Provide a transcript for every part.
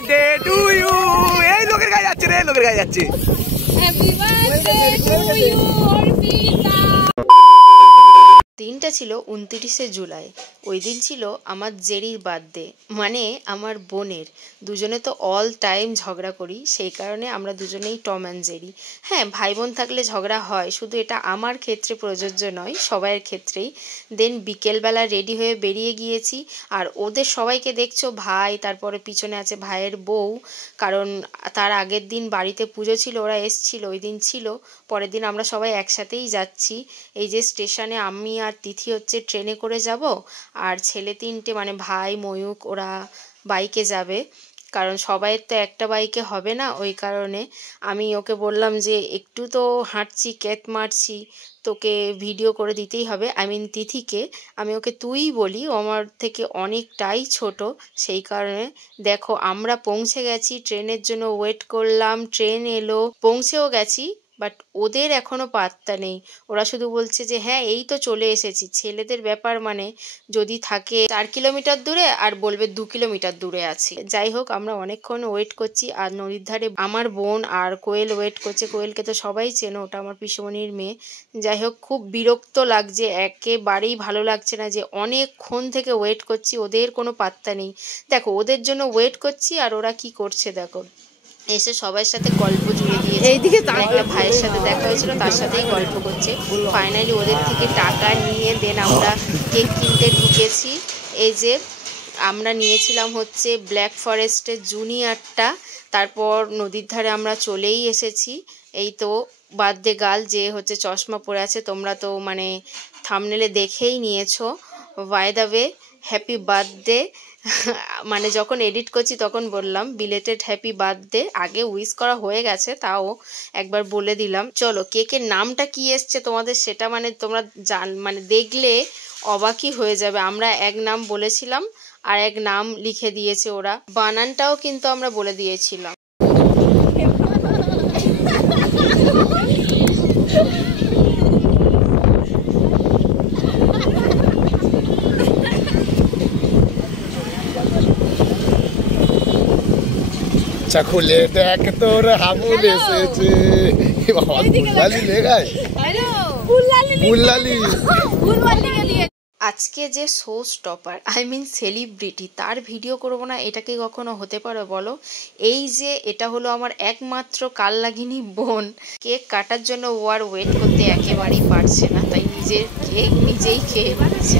Birthday to you. এই লোকের গায়ে যাচ্ছে রে, লোকের গায়ে যাচ্ছে। Happy birthday to you Arpita. দিনটা ছিল 29শে জুলাই। ওই দিন ছিল আমার জেরির বার্থডে, মানে আমার বোনের। দুজনে তো অল টাইম ঝগড়া করি, সেই কারণে আমরা দুজনেই টম অ্যান্ড জেরি। হ্যাঁ, ভাই বোন থাকলে ঝগড়া হয়, শুধু এটা আমার ক্ষেত্রে প্রযোজ্য নয়, সবাইয়ের ক্ষেত্রেই। দেন বিকেলবেলা রেডি হয়ে বেরিয়ে গিয়েছি, আর ওদের সবাইকে দেখছো, ভাই, তারপরে পিছনে আছে ভাইয়ের বউ, কারণ তার আগের দিন বাড়িতে পুজো ছিল, ওরা এসছিল, ওই দিন ছিল। পরের দিন আমরা সবাই একসাথেই যাচ্ছি। এই যে স্টেশনে আমি আর তিথি হচ্ছে ট্রেনে করে যাব, আর ছেলে তিনটে মানে ভাই, ময়ূক, ওরা বাইকে যাবে, কারণ সবাইয়ের তো একটা বাইকে হবে না। ওই কারণে আমি ওকে বললাম যে একটু তো হাঁটছি, ক্যাত মারছি, তোকে ভিডিও করে দিতেই হবে। তিথিকে আমি ওকে তুই বলি, ও আমার থেকে অনেকটাই ছোট, সেই কারণে। দেখো, আমরা পৌঁছে গেছি, ট্রেনের জন্য ওয়েট করলাম, ট্রেন এলো, পৌঁছেও গেছি, বাট ওদের এখনো পাত্তা নেই। ওরা শুধু বলছে যে হ্যাঁ এই তো চলে এসেছি। ছেলেদের ব্যাপার, মানে যদি থাকে 4 কিলোমিটার দূরে আর বলবে 2 কিলোমিটার দূরে আছি। যাই হোক, আমরা অনেকক্ষণ ওয়েট করছি, আর নদীর ধারে আমার বোন আর কোয়েল ওয়েট করছে। কোয়েলকে তো সবাই চেনো, ওটা আমার পিসমণির মেয়ে। যাই হোক, খুব বিরক্ত লাগছে, একেবারেই ভালো লাগছে না যে অনেকক্ষণ থেকে ওয়েট করছি, ওদের কোনো পাত্তা নেই। দেখো, ওদের জন্য ওয়েট করছি, আর ওরা কি করছে দেখো, এসে সবার সাথে গল্প জুড়ে দিয়েছে। এইদিকে একটা ভাইয়ের সাথে দেখা হয়েছিল, তার সাথেই গল্প করছে। ফাইনালি ওদের থেকে টাকা নিয়ে দেন আমরা কেক কিনতে ঢুকেছি। এই যে আমরা নিয়েছিলাম হচ্ছে ব্ল্যাক ফরেস্টের জুনিয়রটা। তারপর নদীর ধারে আমরা চলেই এসেছি। এই তো বার্থডে গার্ল যে হচ্ছে চশমা পরে আছে, তোমরা তো মানে থাম্বনেলে দেখেই নিয়েছো। By the way, happy birthday. মানে যখন এডিট করছি তখন বললাম বিলেটেড হ্যাপি বার্থডে, আগে উইশ করা হয়ে গেছে, তাও একবার বলে দিলাম। চলো, কেকের নামটা কি এসছে তোমাদের সেটা মানে তোমরা মানে দেখলে অবাকই হয়ে যাবে। আমরা এক নাম বলেছিলাম, আর এক নাম লিখে দিয়েছে ওরা। বানানটাও কিন্তু আমরা বলে দিয়েছিলাম। খুলে দেখ তোর হাবুল এসেছে। আজকে যে শো স্টপার, সেলিব্রিটি, তার ভিডিও করবো না, এটা কি কখনো হতে পারে বলো? এই যে এটা হলো আমার একমাত্র কালনাগিনী বোন, কেক কাটার জন্য ও আর ওয়েট করতে একেবারেই পারছে না, তাই নিজের কেক নিজেই খেয়ে নিচ্ছে।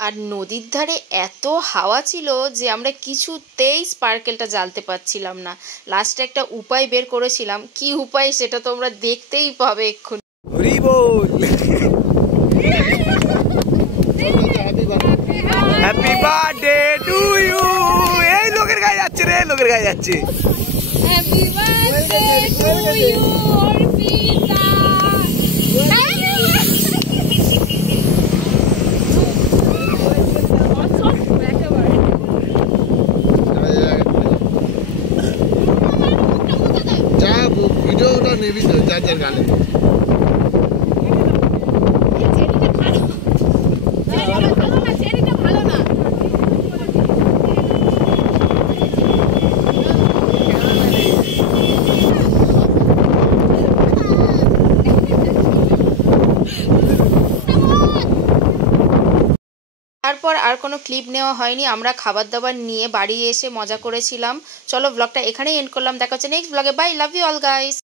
আর নদীর ধারে এত হাওয়া ছিল যে আমরা কিছুতেই স্পার্কেলটা জ্বালতে পারছিলাম না। লাস্টে একটা উপায় বের করেছিলাম, কি উপায় সেটা তোমরা দেখতেই পাবে এক্ষুনি। Happy birthday to you. এই লোকের গায়ে যাচ্ছে রে, লোকের গায়ে যাচ্ছে। Happy birthday to you Arpita. ভিডিওটা নিবি তো, যার যার গানে। তারপর আর কোনো ক্লিপ নেওয়া হয়নি, আমরা খাবার দাবার নিয়ে বাড়ি এসে মজা করেছিলাম। চলো, ব্লগটা এখানেই এন্ড করলাম, দেখা হচ্ছে নেক্সট ব্লগে। Bye, love you all guys.